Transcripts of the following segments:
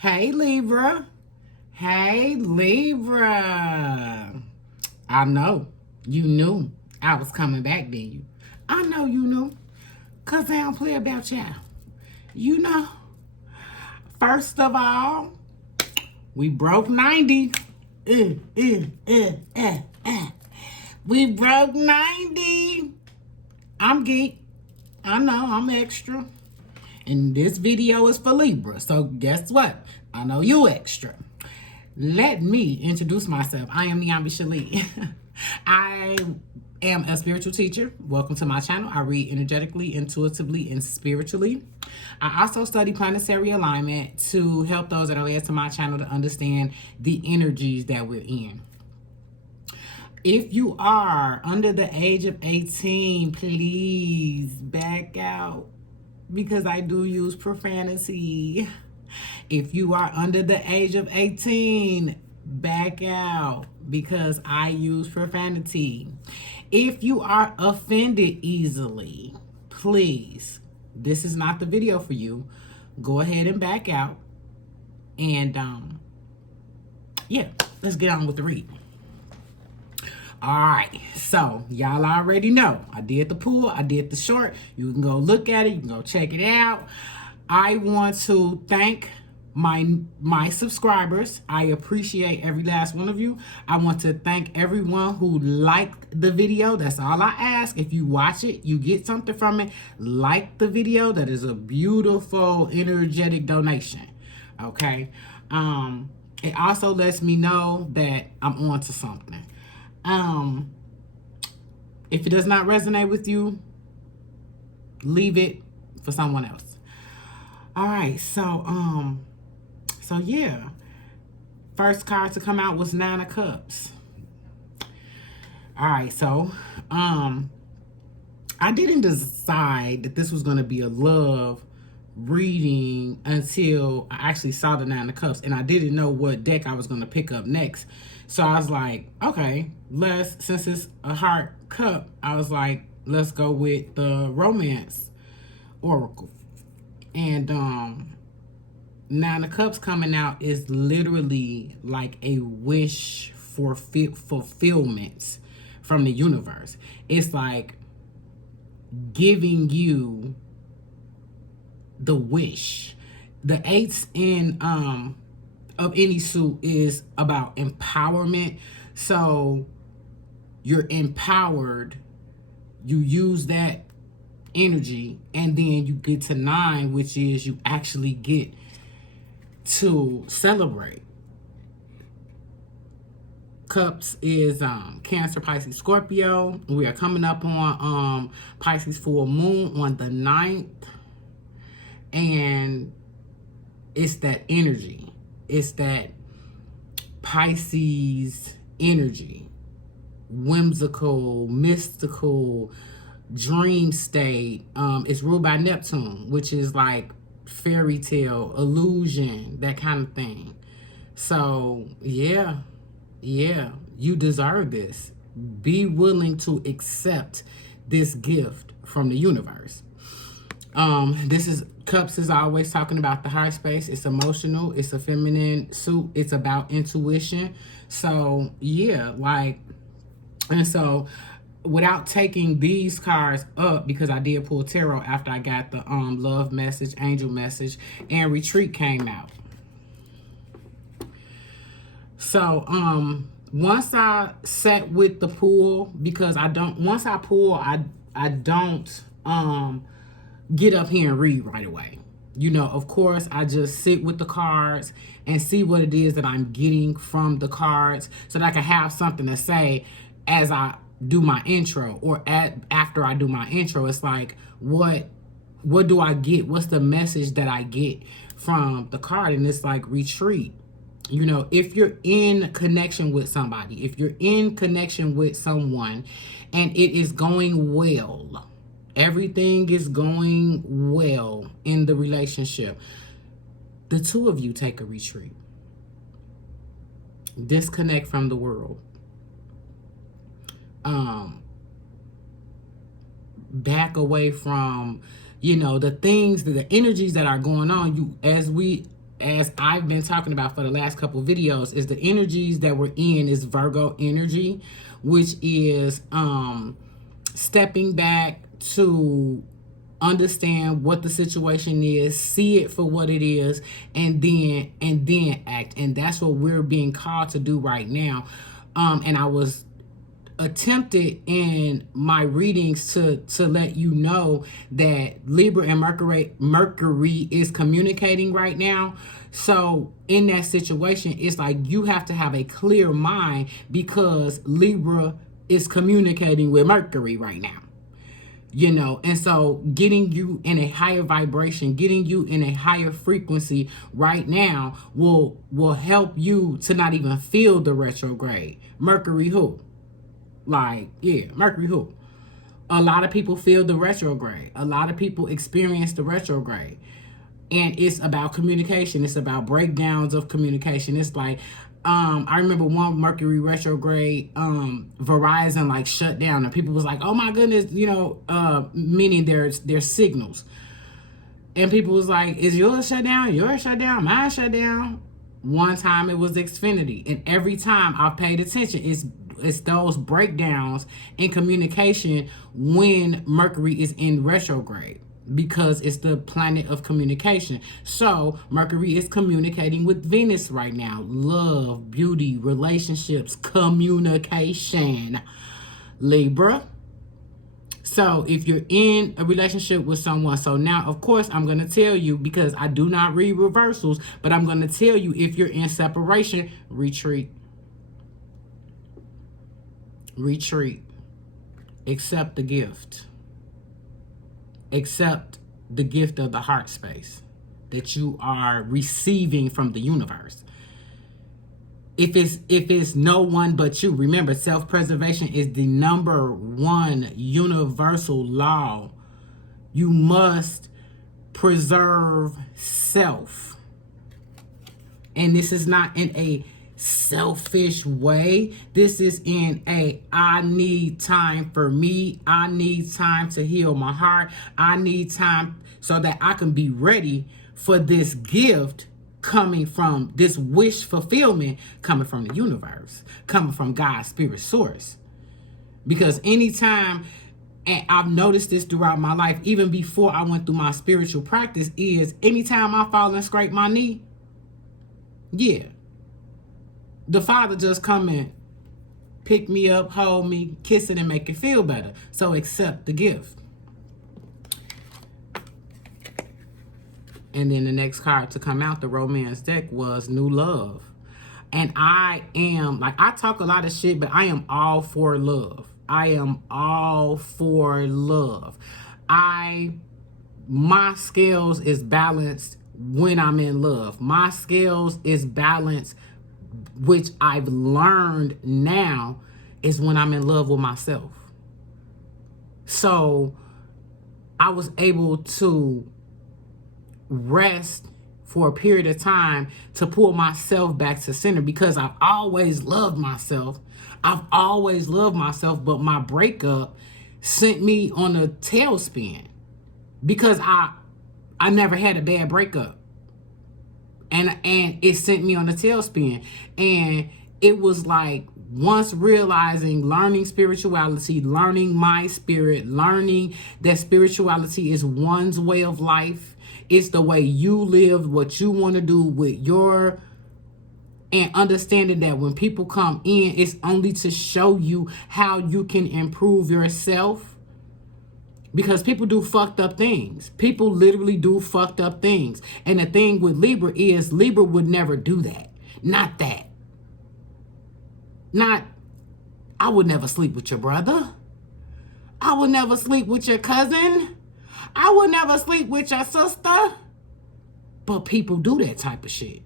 Hey Libra. Hey Libra. I know you knew I was coming back, didn't you? I know you knew. Cause they don't play about y'all. You know. First of all, we broke 90. We broke 90. I'm geek. I know I'm extra. And this video is for Libra. So guess what? I know you extra. Let me introduce myself. I am NiambiShele. I am a spiritual teacher. Welcome to my channel. I read energetically, intuitively, and spiritually. I also study planetary alignment to help those that are led to my channel to understand the energies that we're in. If you are under the age of 18, please back out because I do use profanity. If you are under the age of 18, back out because I use profanity. If you are offended easily, please, this is not the video for you. Go ahead and back out. And yeah, let's get on with the read. All right, so y'all already know I did the pull, I did the short. You can go look at it, you can go check it out. I want to thank my subscribers. I appreciate every last one of you. I want to thank everyone who liked the video. That's all I ask. If you watch it, you get something from it, like the video. That is a beautiful, energetic donation. Okay. It also lets me know that I'm on to something. If it does not resonate with you, leave it for someone else. All right, so yeah. First card to come out was 9 of Cups. All right, so I didn't decide that this was going to be a love reading until I actually saw the 9 of Cups, and I didn't know what deck I was going to pick up next. So I was like, okay, since it's a heart cup, I was like, let's go with the romance oracle. And 9 of Cups coming out is literally like a wish for fulfillment from the universe. It's like giving you the wish. The 8s in of any suit is about empowerment. So you're empowered, you use that energy, and then you get to 9, which is you actually get to celebrate. Cups is Cancer, Pisces, Scorpio. We are coming up on Pisces full moon on the 9th, and it's that energy. It's that Pisces energy, whimsical, mystical, dream state. It's ruled by Neptune, which is like fairy tale, illusion, that kind of thing. So yeah, you deserve this. Be willing to accept this gift from the universe. Cups is always talking about the heart space. It's emotional. It's a feminine suit. It's about intuition. So yeah, and so without taking these cards up, because I did pull tarot after I got the love message, angel message, and retreat came out. So once I sat with the pull, because once I pull, I don't get up here and read right away. You know, of course, I just sit with the cards and see what it is that I'm getting from the cards so that I can have something to say as I do my intro, or after I do my intro. It's like, what do I get? What's the message that I get from the card? And it's like retreat. You know, if you're in connection with somebody, if you're in connection with someone and it is going well, everything is going well in the relationship, the two of you take a retreat. Disconnect from the world. Back away from, you know, the things, the energies that are going on. As we as I've been talking about for the last couple videos, is the energies that we're in is Virgo energy, which is stepping back to understand what the situation is, see it for what it is, and then act. And that's what we're being called to do right now. And I was attempted in my readings to let you know that Libra and Mercury is communicating right now. So in that situation, it's like you have to have a clear mind, because Libra is communicating with Mercury right now. You know, and so getting you in a higher vibration, getting you in a higher frequency right now will help you to not even feel the retrograde. Mercury who? Like, yeah, Mercury who? A lot of people feel the retrograde. A lot of people experience the retrograde. And it's about communication. It's about breakdowns of communication. It's like, I remember one Mercury retrograde, Verizon like shut down, and people was like, oh my goodness, you know, meaning their signals. And people was like, is yours shut down? Yours shut down? Mine shut down? One time it was Xfinity. And every time I've paid attention, it's those breakdowns in communication when Mercury is in retrograde, because it's the planet of communication. So Mercury is communicating with Venus right now. Love, beauty, relationships, communication. Libra. So if you're in a relationship with someone, so now of course I'm going to tell you, because I do not read reversals, but I'm going to tell you, if you're in separation, retreat. Retreat. Accept the gift. Accept the gift of the heart space that you are receiving from the universe. If it's no one but you, remember, self-preservation is the #1 universal law. You must preserve self. And this is not in a selfish way. This is in a, I need time for me. I need time to heal my heart. I need time so that I can be ready for this gift coming from, this wish fulfillment coming from the universe, coming from God's spirit source. Because anytime, and I've noticed this throughout my life, even before I went through my spiritual practice, is anytime I fall and scrape my knee, yeah, the Father just come and pick me up, hold me, kiss it, and make it feel better. So accept the gift. And then the next card to come out the romance deck was New Love. And I am, like, I talk a lot of shit, but I am all for love. I am all for love. My scales is balanced when I'm in love. My scales is balanced, which I've learned now, is when I'm in love with myself. So I was able to rest for a period of time to pull myself back to center, because I've always loved myself. But my breakup sent me on a tailspin, because I never had a bad breakup. And it sent me on a tailspin. And it was like, once realizing, learning spirituality, learning my spirit, learning that spirituality is one's way of life. It's the way you live, what you want to do with your, and understanding that when people come in, it's only to show you how you can improve yourself. Because people do fucked up things. People literally do fucked up things. And the thing with Libra is, Libra would never do that. Not that. I would never sleep with your brother. I would never sleep with your cousin. I would never sleep with your sister. But people do that type of shit.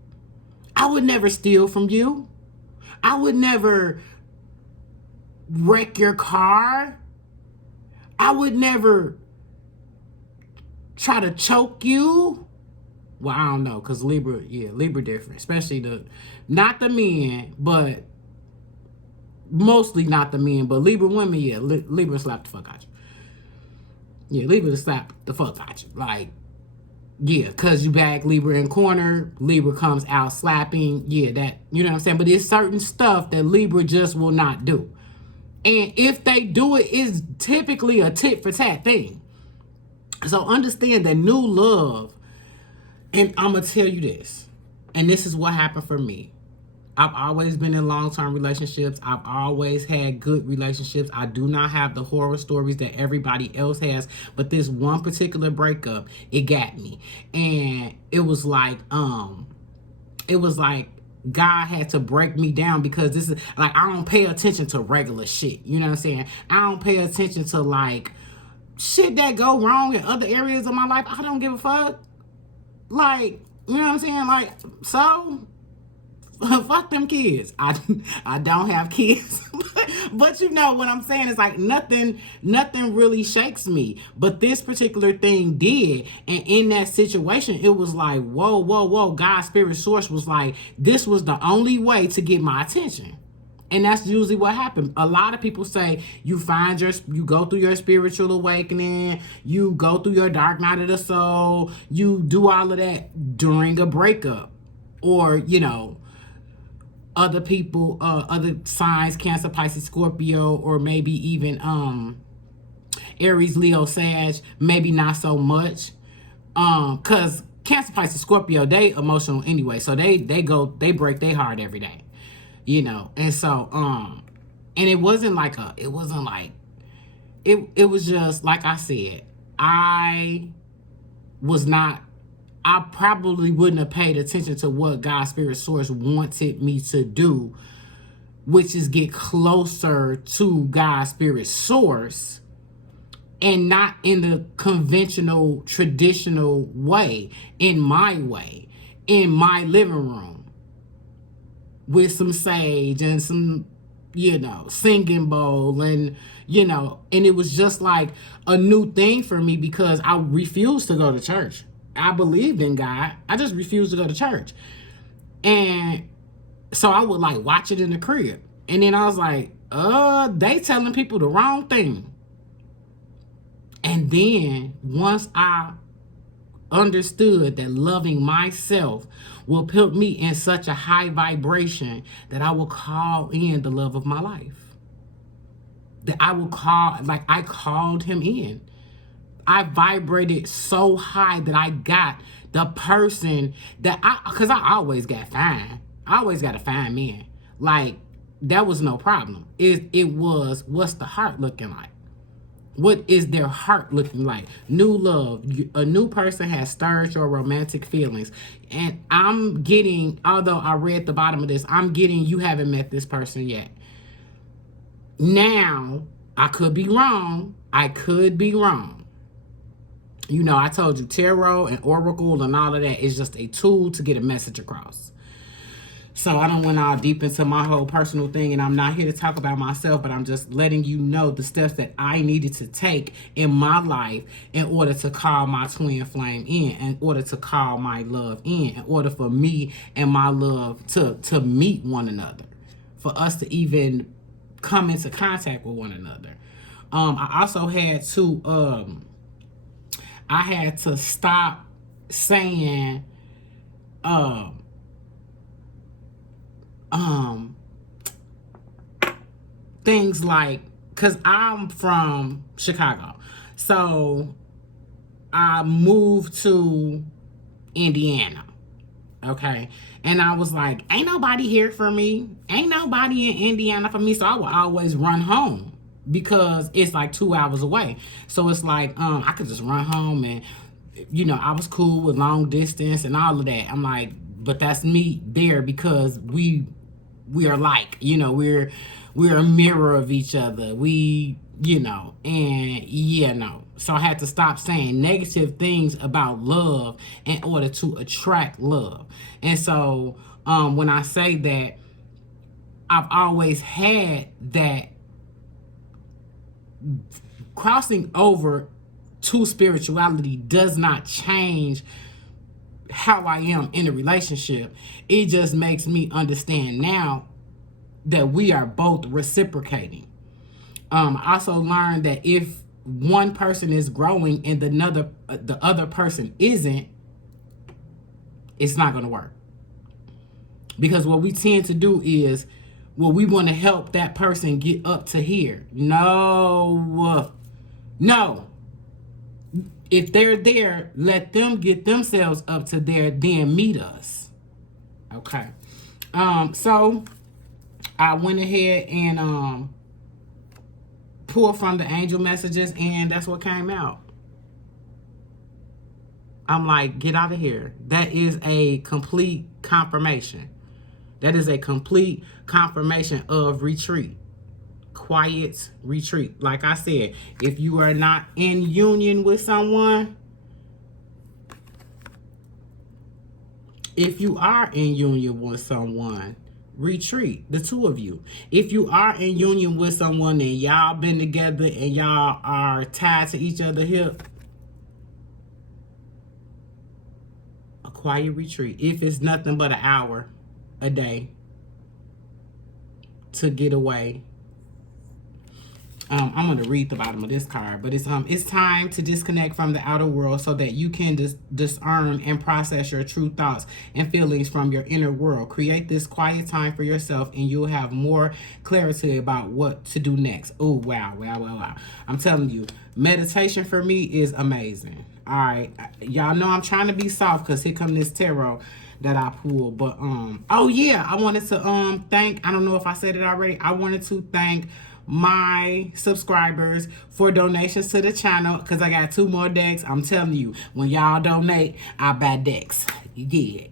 I would never steal from you. I would never wreck your car. I would never try to choke you. Well, I don't know, because Libra different. Especially not the men, but mostly not the men. But Libra women, yeah, Libra slap the fuck out you. Yeah, Libra slap the fuck out you. Like, Yeah, because you bag Libra in corner, Libra comes out slapping. Yeah, that, you know what I'm saying? But there's certain stuff that Libra just will not do. And if they do it, it's typically a tit for tat thing. So understand that new love, and I'm going to tell you this, and this is what happened for me. I've always been in long-term relationships. I've always had good relationships. I do not have the horror stories that everybody else has, but this one particular breakup, it got me. And it was like God had to break me down, because this is like, I don't pay attention to regular shit. You know what I'm saying? I don't pay attention to like shit that go wrong in other areas of my life. I don't give a fuck. Like, you know what I'm saying? Like, so fuck them kids. I don't have kids. But you know what I'm saying? It's like nothing really shakes me. But this particular thing did. And in that situation, it was like, whoa. God's spirit source was like, this was the only way to get my attention. And that's usually what happened. A lot of people say you go through your spiritual awakening, you go through your dark night of the soul, you do all of that during a breakup. Or, you know, other people, other signs, Cancer, Pisces, Scorpio, or maybe even Aries, Leo, Sag, maybe not so much. Cause Cancer, Pisces, Scorpio, they emotional anyway, so they break their heart every day, you know. And so and it was just like I said, I probably wouldn't have paid attention to what God's spirit source wanted me to do, which is get closer to God's spirit source, and not in the conventional, traditional way, in my living room, with some sage and some, you know, singing bowl, and, you know, and it was just like a new thing for me, because I refused to go to church. I believed in God. I just refused to go to church. And so I would like watch it in the crib. And then I was like, they telling people the wrong thing. And then once I understood that loving myself will put me in such a high vibration that I will call in the love of my life. That I will I called him in. I vibrated so high that I got the person because I always got fine. I always got a fine man. Like, that was no problem. It was, what's the heart looking like? What is their heart looking like? New love. A new person has stirred your romantic feelings. And I'm getting, although I read the bottom of this, I'm getting, you haven't met this person yet. Now, I could be wrong. You know, I told you tarot and oracle and all of that is just a tool to get a message across. So I don't went all deep into my whole personal thing, and I'm not here to talk about myself, but I'm just letting you know the steps that I needed to take in my life in order to call my twin flame in order to call my love in order for me and my love to meet one another, for us to even come into contact with one another. I also had to stop saying things like, because I'm from Chicago, so I moved to Indiana, okay? And I was like, ain't nobody here for me. Ain't nobody in Indiana for me, so I would always run home, because it's like 2 hours away. So it's like, I could just run home, and, you know, I was cool with long distance and all of that. I'm like, but that's me there, because we are like, you know, we're a mirror of each other. We, you know, and yeah, no. So I had to stop saying negative things about love in order to attract love. And so when I say that, I've always had that crossing over to spirituality does not change how I am in a relationship. It just makes me understand now that we are both reciprocating. I also learned that if one person is growing and the other person isn't, it's not going to work. Because what we tend to do is, well, we want to help that person get up to here. No. If they're there, let them get themselves up to there, then meet us. Okay. So I went ahead and pulled from the angel messages, and that's what came out. I'm like, get out of here. That is a complete confirmation. That is a complete confirmation of retreat. Quiet retreat. Like I said, if you are not in union with someone, retreat, the two of you. If you are in union with someone and y'all been together and y'all are tied to each other hip, a quiet retreat. If it's nothing but an hour a day to get away. I'm going to read the bottom of this card, but it's time to disconnect from the outer world so that you can discern and process your true thoughts and feelings from your inner world. Create this quiet time for yourself and you'll have more clarity about what to do next. Oh, wow. I'm telling you, meditation for me is amazing. All right. Y'all know I'm trying to be soft because here come this tarot that I pulled. But, oh yeah, I wanted to thank, I don't know if I said it already. I wanted to thank my subscribers for donations to the channel because I got 2 more decks. I'm telling you, when y'all donate, I buy decks. Yeah.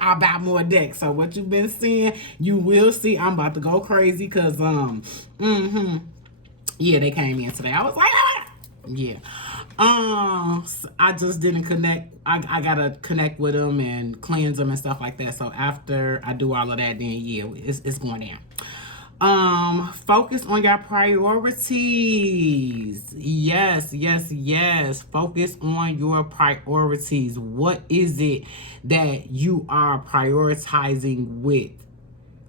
I buy more decks. So what you've been seeing, you will see. I'm about to go crazy because yeah, they came in today. I was like, ah! Yeah. I just didn't connect. I gotta connect with them and cleanse them and stuff like that. So after I do all of that, then yeah, it's going down. Focus on your priorities. Yes. Focus on your priorities. What is it that you are prioritizing with?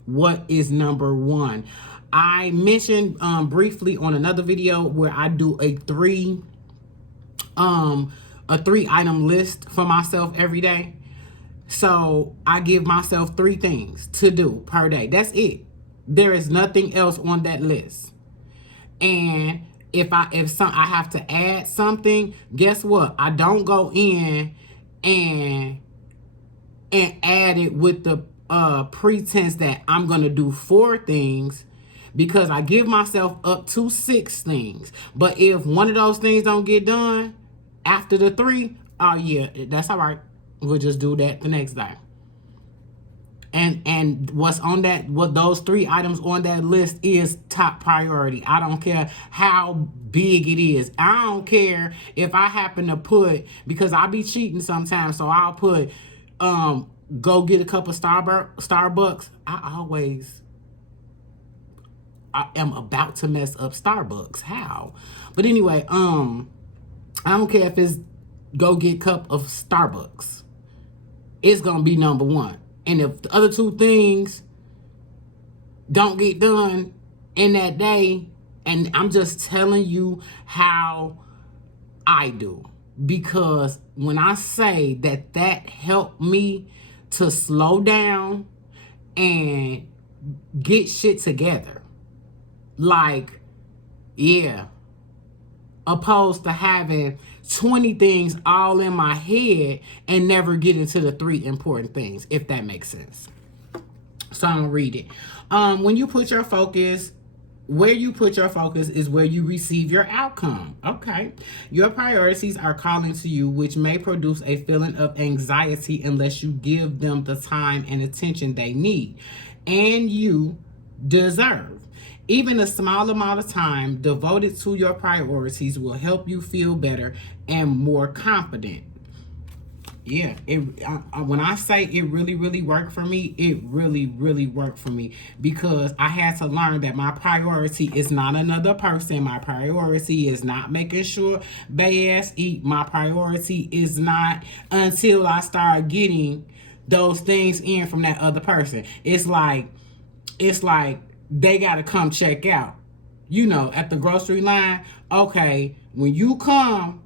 What is number one? I mentioned briefly on another video where I do a 3 item list for myself every day. So I give myself 3 things to do per day. That's it. There is nothing else on that list. And if I have to add something, guess what? I don't go in and add it with the pretense that I'm gonna do 4 things, because I give myself up to 6 things. But if one of those things don't get done after the 3, oh yeah, that's all right. We'll just do that the next day. And what's on that, what those 3 items on that list is top priority. I don't care how big it is. I don't care if I happen to put, because I'll be cheating sometimes, so I'll put go get a cup of Starbucks. I am about to mess up Starbucks. How? But anyway, I don't care if it's go get cup of Starbucks. It's gonna be number 1. And if the other 2 things don't get done in that day, and I'm just telling you how I do, because when I say that helped me to slow down and get shit together, like, yeah, opposed to having 20 things all in my head and never get into the 3 important things, if that makes sense. So I'm gonna read it. When you put your focus, where you put your focus is where you receive your outcome. Okay. Your priorities are calling to you, which may produce a feeling of anxiety unless you give them the time and attention they need and you deserve. Even a small amount of time devoted to your priorities will help you feel better and more confident. Yeah, when I say it really worked for me, it really worked for me, because I had to learn that my priority is not another person. My priority is not making sure Bass eat. My priority is not until I start getting those things in from that other person. It's like they got to come check out, at the grocery line. Okay, when you come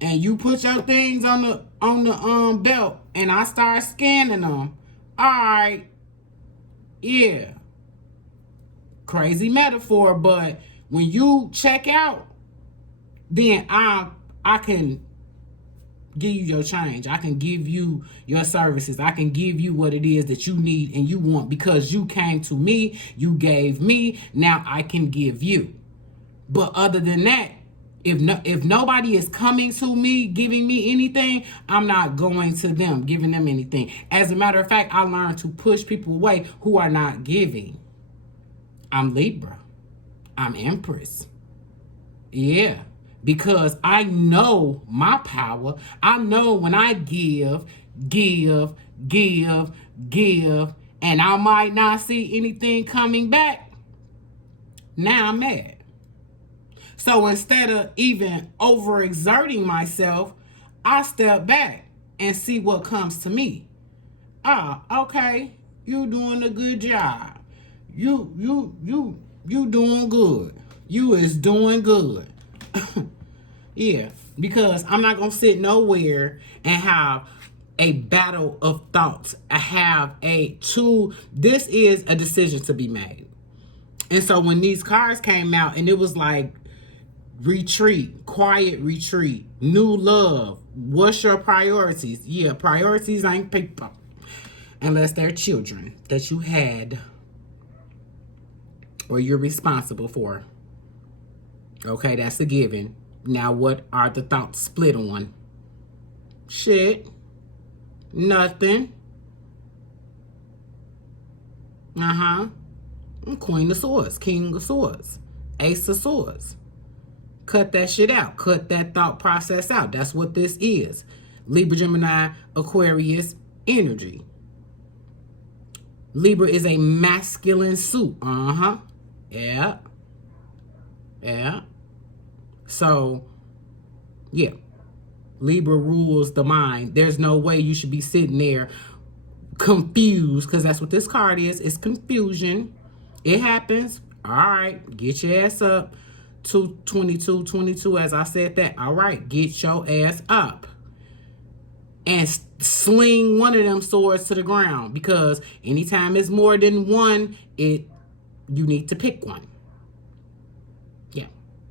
and you put your things on the belt, and I start scanning them. All right, yeah, crazy metaphor, but when you check out, then I can give you your change. I can give you your services. I can give you what it is that you need and you want, because you came to me, you gave me, now I can give you. But other than that, if nobody is coming to me, giving me anything, I'm not going to them, giving them anything. As a matter of fact, I learned to push people away who are not giving. I'm Libra. I'm Empress. Yeah. Because I know my power. I know when I give, and I might not see anything coming back, now I'm mad. So instead of even overexerting myself, I step back and see what comes to me. Okay, you doing a good job. You doing good. You is doing good. Yeah, because I'm not gonna sit nowhere and have a battle of thoughts. This is a decision to be made. And so when these cards came out, and it was like retreat, quiet retreat, new love, what's your priorities? Yeah, priorities ain't people unless they're children that you had or you're responsible for. Okay, that's a given. Now, what are the thoughts split on? Shit. Nothing. Queen of Swords, King of Swords, Ace of Swords. Cut that shit out. Cut that thought process out. That's what this is. Libra, Gemini, Aquarius energy. Libra is a masculine suit. Yeah. So, yeah. Libra rules the mind. There's no way you should be sitting there confused, because that's what this card is. It's confusion. It happens. All right. Get your ass up. 22, as I said that. All right. Get your ass up. And sling one of them swords to the ground, because anytime it's more than one, you need to pick one. Yeah,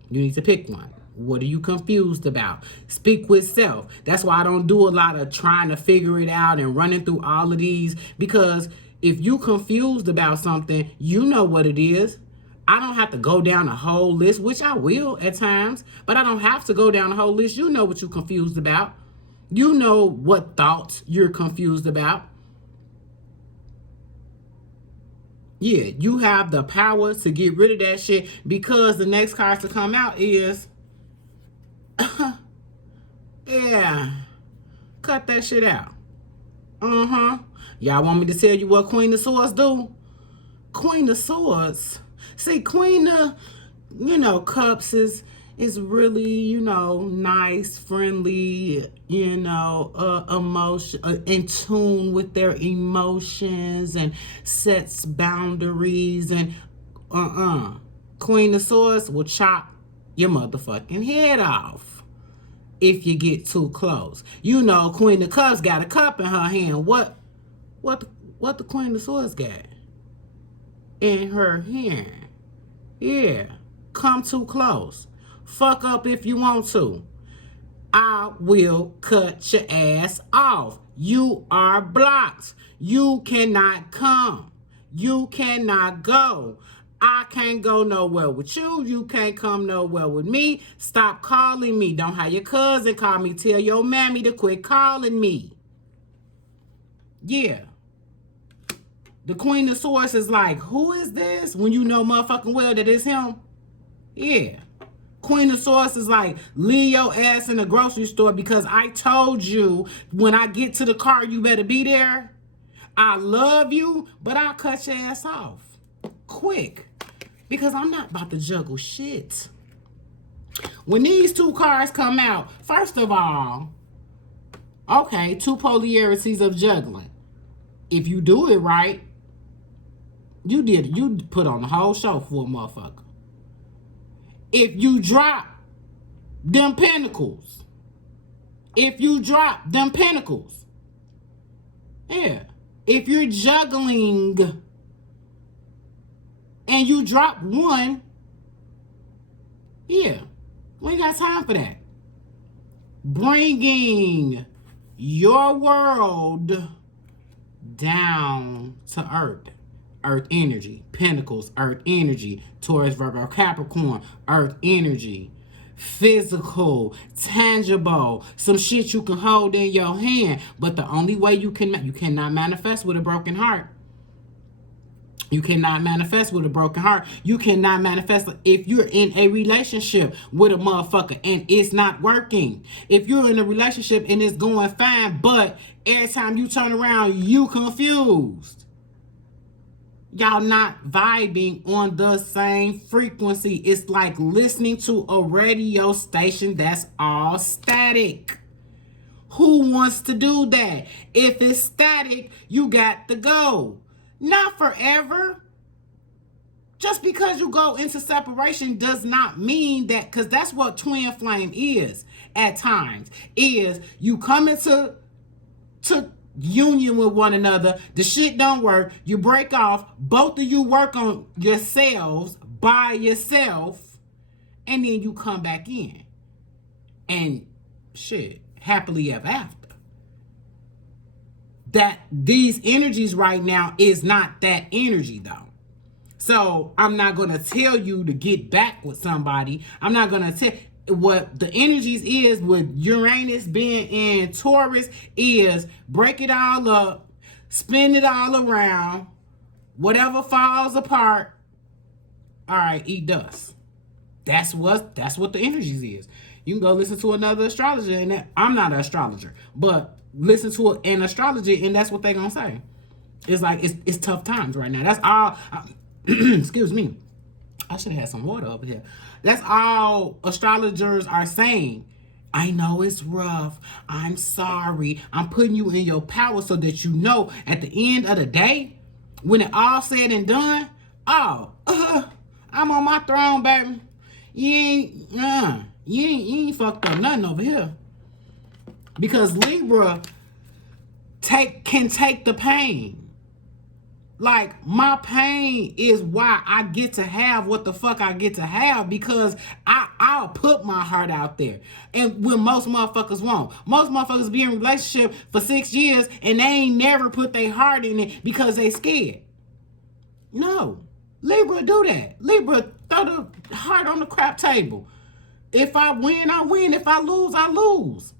you need to pick one. What are you confused about? Speak with self. That's why I don't do a lot of trying to figure it out and running through all of these, because if you confused about something, you know what it is. I don't have to go down a whole list, which I will at times, but I don't have to go down a whole list. You know what you're confused about. You know what thoughts you're confused about. Yeah, you have the power to get rid of that shit, because the next card to come out is, yeah, cut that shit out. Y'all want me to tell you what Queen of Swords do? Queen of Swords. See, Queen of, Cups is really, nice, friendly, emotion, in tune with their emotions, and sets boundaries, and Queen of Swords will chop your motherfucking head off if you get too close. Queen of Cups got a cup in her hand. What the Queen of Swords got in her hand? Yeah, come too close. Fuck up if you want to. I will cut your ass off. You are blocked. You cannot come. You cannot go. I can't go nowhere with you. You can't come nowhere with me. Stop calling me. Don't have your cousin call me. Tell your mammy to quit calling me. Yeah. The Queen of Swords is like, who is this? When you know motherfucking well that it's him. Yeah. Queen of Swords is like, leave your ass in the grocery store, because I told you when I get to the car, you better be there. I love you, but I'll cut your ass off quick, because I'm not about to juggle shit. When these two cards come out, first of all, okay, two polarities of juggling. If you do it right, you put on the whole show for a motherfucker. If you drop them pentacles, If you drop them pentacles, yeah. If you're juggling and you drop one, yeah, we ain't got time for that. Bringing your world down to earth. Earth energy. Pentacles, earth energy. Taurus, Virgo, Capricorn, earth energy. Physical, tangible, some shit you can hold in your hand. But the only way you cannot manifest with a broken heart. You cannot manifest with a broken heart. You cannot manifest if you're in a relationship with a motherfucker and it's not working. If you're in a relationship and it's going fine, but every time you turn around, you confused. Y'all not vibing on the same frequency. It's like listening to a radio station that's all static. Who wants to do that? If it's static, you got to go. Not forever. Just because you go into separation does not mean that, because that's what twin flame is at times, is you come into union with one another, the shit don't work, you break off, both of you work on yourselves by yourself, and then you come back in. And shit, happily ever after. That these energies right now is not that energy though. So I'm not going to tell you to get back with somebody. I'm not going to tell what the energies is with Uranus being in Taurus is break it all up, spin it all around, whatever falls apart. All right, eat dust. That's what the energies is. You can go listen to another astrologer, and I'm not an astrologer, but listen to an astrology, and that's what they're gonna say. It's like it's tough times right now. That's all. Excuse me. I should have had some water over here. That's all astrologers are saying. I know it's rough. I'm sorry. I'm putting you in your power so that you know at the end of the day, when it all said and done, I'm on my throne, baby. You ain't fucked up nothing over here. Because Libra can take the pain. Like, my pain is why I get to have what the fuck I get to have, because I'll put my heart out there. And when most motherfuckers won't. Most motherfuckers be in a relationship for 6 years and they ain't never put their heart in it because they scared. No. Libra do that. Libra throw the heart on the crap table. If I win, I win. If I lose, I lose.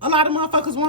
A lot of motherfuckers want